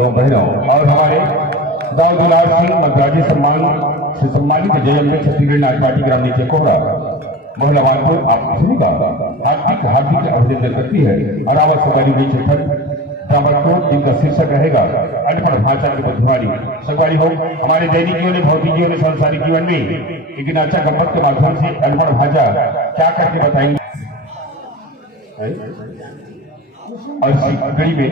एवं बहनों और हमारे दाऊ दुलार सिंह मद्राजी सम्मान से सम्मानित जयम में छत्तीसगढ़ नाट्य पार्टी ग्राम नीचे कोबरा महिलावान को आप सभी का हार्दिक हार्दिक अभिनंदन करती है। और आवाज सवारी हुई छठन ड्रामा को जिनका शीर्षक रहेगा अनपढ़ भाषा की बुद्धिमानी। सवारी हो हमारे दैनिक जीवन में भौतिक जीवन में सांसारिक जीवन में लेकिन अच्छा गम्मत के माध्यम से अनपढ़ भाषा क्या करके बताएंगे और इसी कड़ी में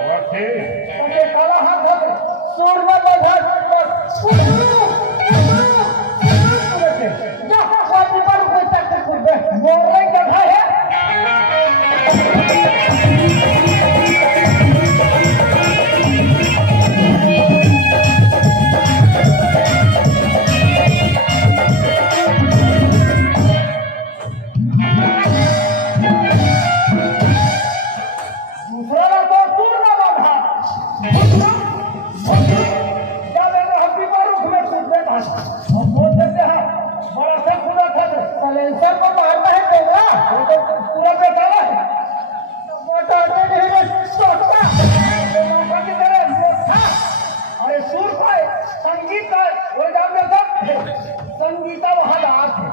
थे ये काला हाथ है सूर में बंधा जा वापस पर कोई तक खुद मोरे जगह है संगीता वहां रात है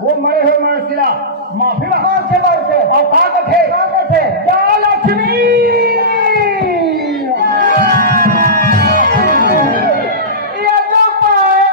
वो मरे हुए मरसिला माफी मांग के औकात थे क्या लक्ष्मी ये जो पाए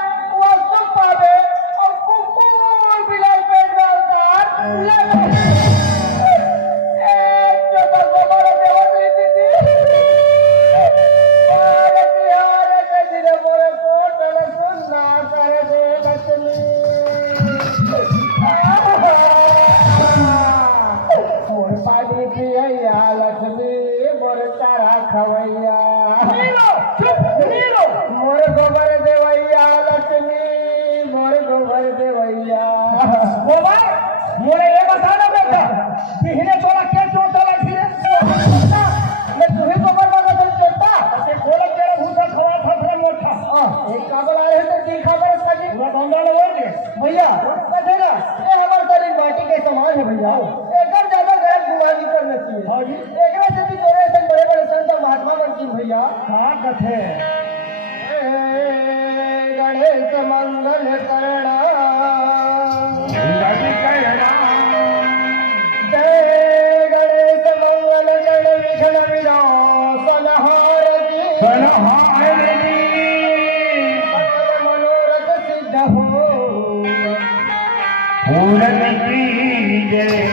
गोबर देवैया लक्ष्मी मोर गोबर देवैया गोबर मोरे ये बता ना बेटा पिहने तोला क्या चोट चला फिरे मैं तुम्हें गोबर मारा तो चोटा ते खोला तेरा भूसा खवा था फिर मोटा एक कागल आ रहे तो दिखा पर इसका जी पूरा बंगाल बोल के भैया कहे ना ये हमारा शरीर माटी के समान है भैया एकदम ज्यादा गरम गुमानी करना चाहिए हां जी एकरा से भी तोरे से बड़े बड़े संत महात्मा बनती भैया का कथे गणेश मंगल करना जय गणेश मंगल गण विघ्न विनाशन हारती मनोरथ सिद्ध हो पूरन की जय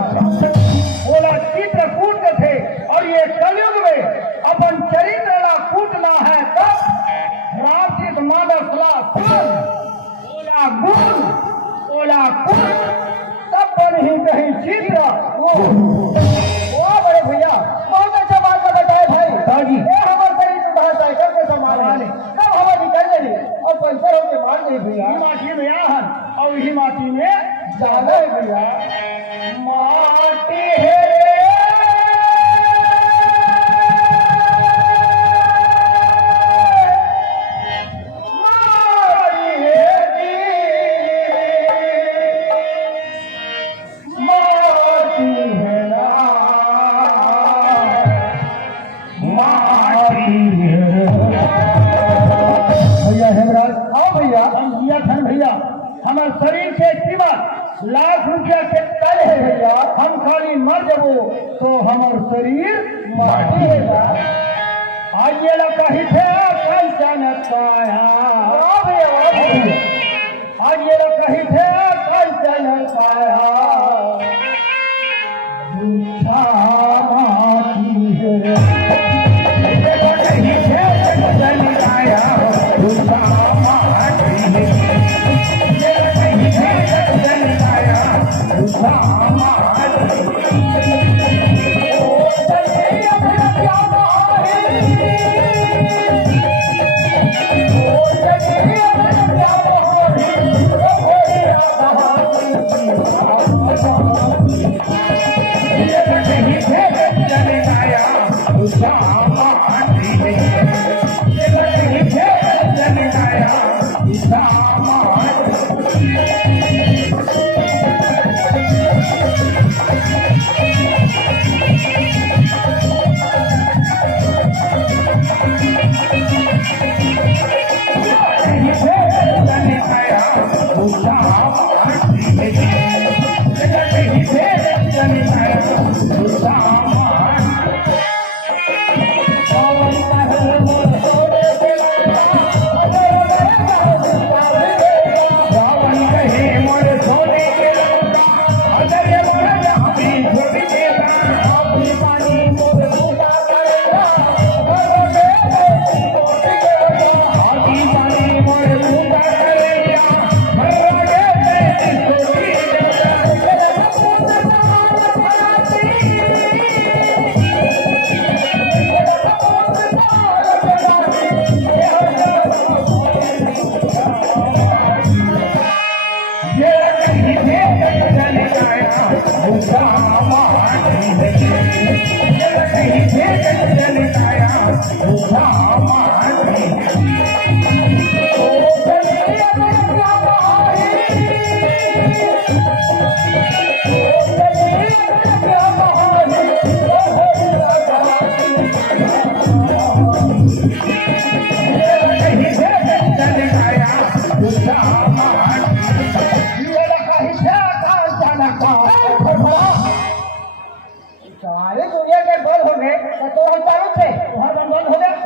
बोला चित्रकूट थे और ये कलयुग में अपन चरित्र ना कूटना है तब राशिक मानसला बोला गुण बोला कुल तब नहीं कहीं चित्र बड़े भैया बहुत अच्छा बात बताए भाई ये हमारे शरीर में बाहर साइकिल के संभाले कब हवा निकल गई और पंचर होके मार गई भैया माटी में आहन और यही माटी में जाना है भैया माटी है हमारे शरीर के कीमत लाख रुपया के तल है भैया हम खाली मर जबो तो हमार शरीर माटी है आइए ला कही थे कैसा न पाया आइए ला कही थे कैसा न पाया झूठा माटी है कही थे कैसा न पाया झूठा माटी है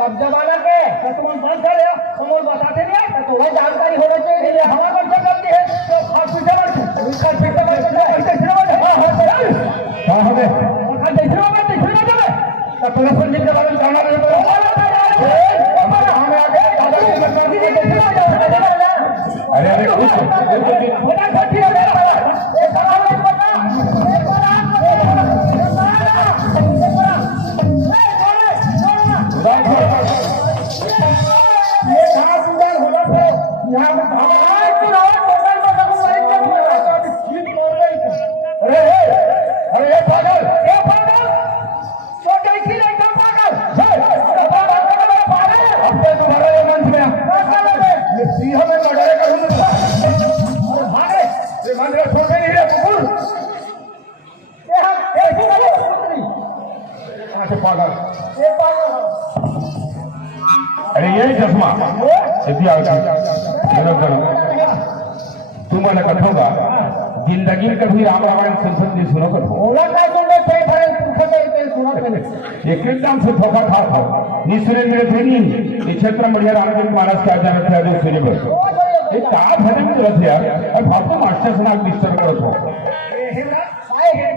अब जमाना के तो तुम बात कर रहे हो तुम और बताते नहीं है तो वह जानकारी होना चाहिए हमारा कौन सा गलती है तो खास पीछे बढ़ खास पीछे बढ़ हां हमें खास देखो मत देखो ना तो टेलीफोन के बारे में जाना नहीं पड़ेगा हमें आगे दादा की सरकार की अरे अरे कुछ बड़ा गलती है ये सवाल नहीं पता ये कहां सुंदर होला तो यहां पे हमारा चुनाव टोटल में सब मारी के जीत मोड़ गई अरे ये पागल तो कैसी नहीं का पागल अब तो तुम्हारा ये मंच में ये सिंह में लड़ाई करूंगा अरे भागे ये मंच में छोटे नहीं रे कुकुर ये हम कैसी नहीं पुत्री अच्छा पागल ये पागल अरे ये चश्मा तू मैंने कठोगा जिंदगी में कभी राम रामायण संसद नहीं सुनो कठो एक एकदम से धोखा खा था निश्चय मेरे थे नहीं ये क्षेत्र बढ़िया रामचंद्र महाराज के आचार्य थे जो सूर्य पर एक का भरे में रथ यार और भापो मास्टर से नाक डिस्टर्ब करो तो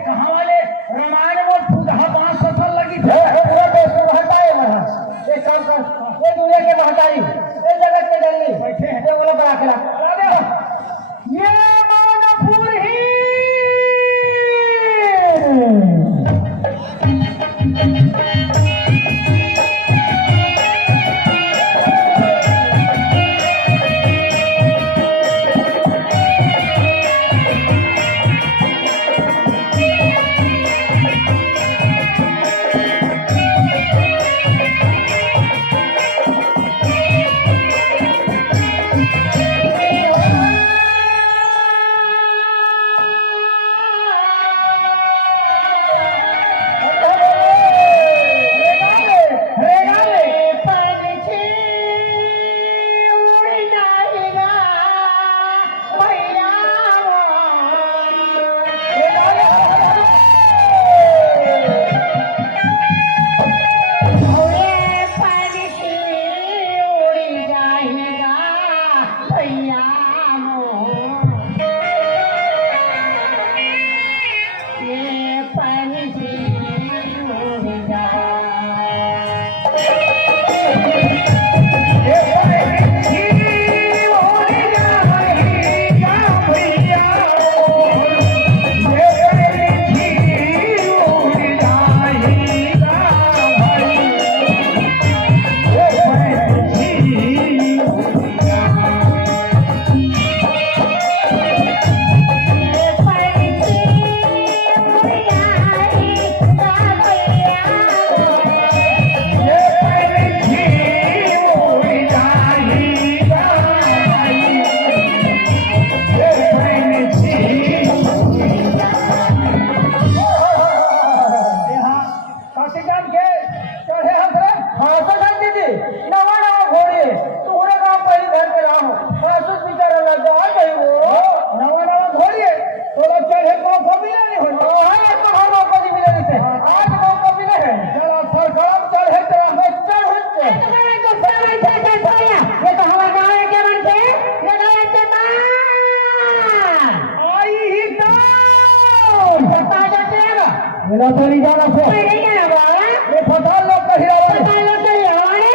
कहां वाले रामायण में फुदहा 5 फसल लगी थे पूरा देश में हटाए वहां एक काम कर ये दुनिया के महतारी ये जगत के जल्दी बैठे हैं ये बोला बड़ा खिला चला दे ये मानपुर ही मेरा तो नहीं जाना से नहीं जाना बाबा ये फटाल लोग कहीं आ रहे फटाल लोग कहीं आ रहे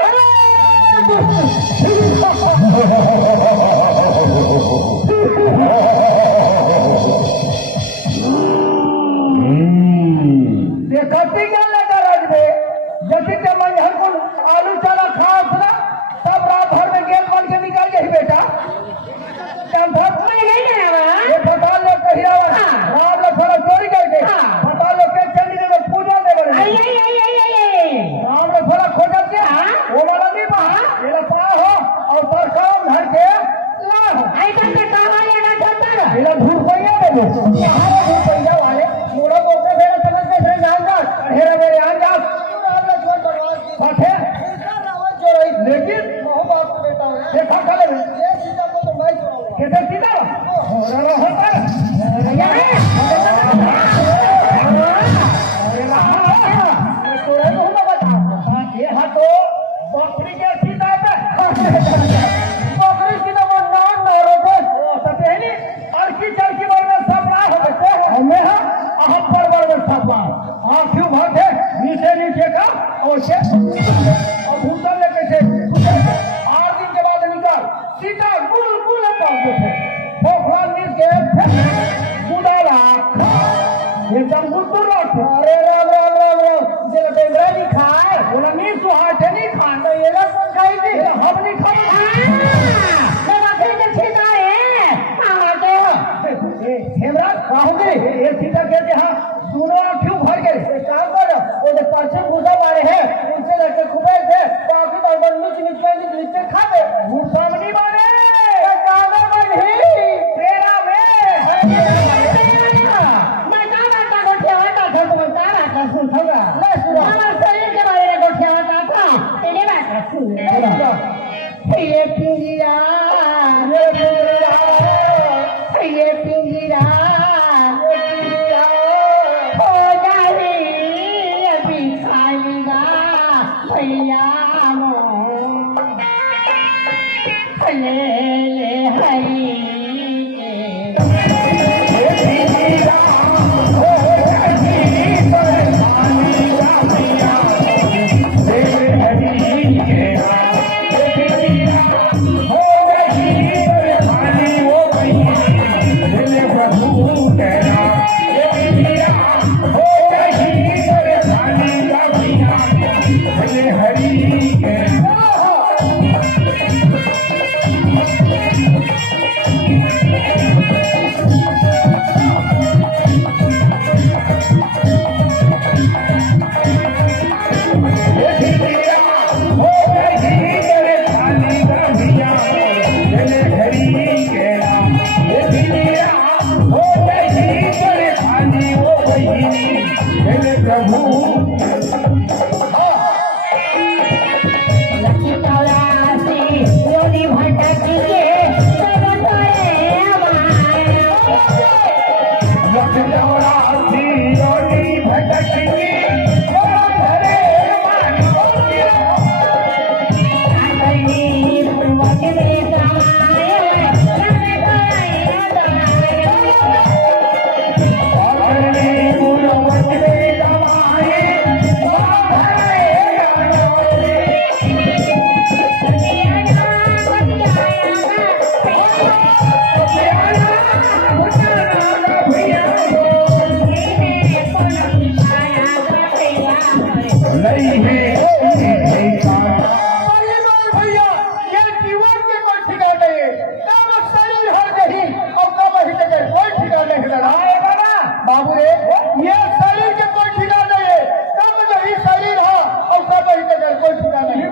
देखती क्या लगा राज में जैसे कि मैं हर को आलू चना खास ना सब रात भर में गेंद बन के निकल गई बेटा काम था मैं नहीं जाना बाबा ये फटाल लोग कहीं आ रहे रात में थोड़ा चोरी करके फटाल लोग के चंडी में पूजा दे बड़े राम ने थोड़ा खोजा क्या वो वाला नहीं पा मेरा पा हो और पर काम घर के ला ऐसा से काम लेना चाहता है मेरा धूप भैया दे यहां धूप भैया वाले मोड़ा बोलते मेरे समझ में से जान जा हेरा मेरे आ जा राम ने छोड़ बर्बाद की बात है रावण जो रही लेकिन मोह बाप का बेटा है देखा कल ये चीज बकरी की तो मन नाम ना रोते ओ सतेनी अड़की चड़की बार में सब ना हो गए हमें हम पर बार में सब आंखों भर थे नीचे का ओसे और भूतल लेके थे 8 दिन के बाद निकाल सीधा गुल पाल थे फोफड़ा नीच के गुडाला एकदम गुड़ अरे राम जे टेंगरा नहीं खाए बोला नहीं सुहाटे नहीं खाते ये लोग कौन खाएंगे हम नहीं खाएंगे मैं बातें के सीधा है आते हो हेमरा राहुल ये सीधा कहते हां सुनो क्यों भर गए एक काम करो वो जो पाछे गुदा मारे हैं उनसे लड़के खुबे थे बाकी तो नीचे खा दे वो सामने मारे काम बनी तेरा में हमारे शरीर के बारे में गोठिया था तेरे बात सुन ये पिंजरा हो जाए अभी खाएगा भैया ले हरी बाबू रे ये शरीर के कोई ठिकाना नहीं है कब यही शरीर है और कब यही कोई ठिकाना नहीं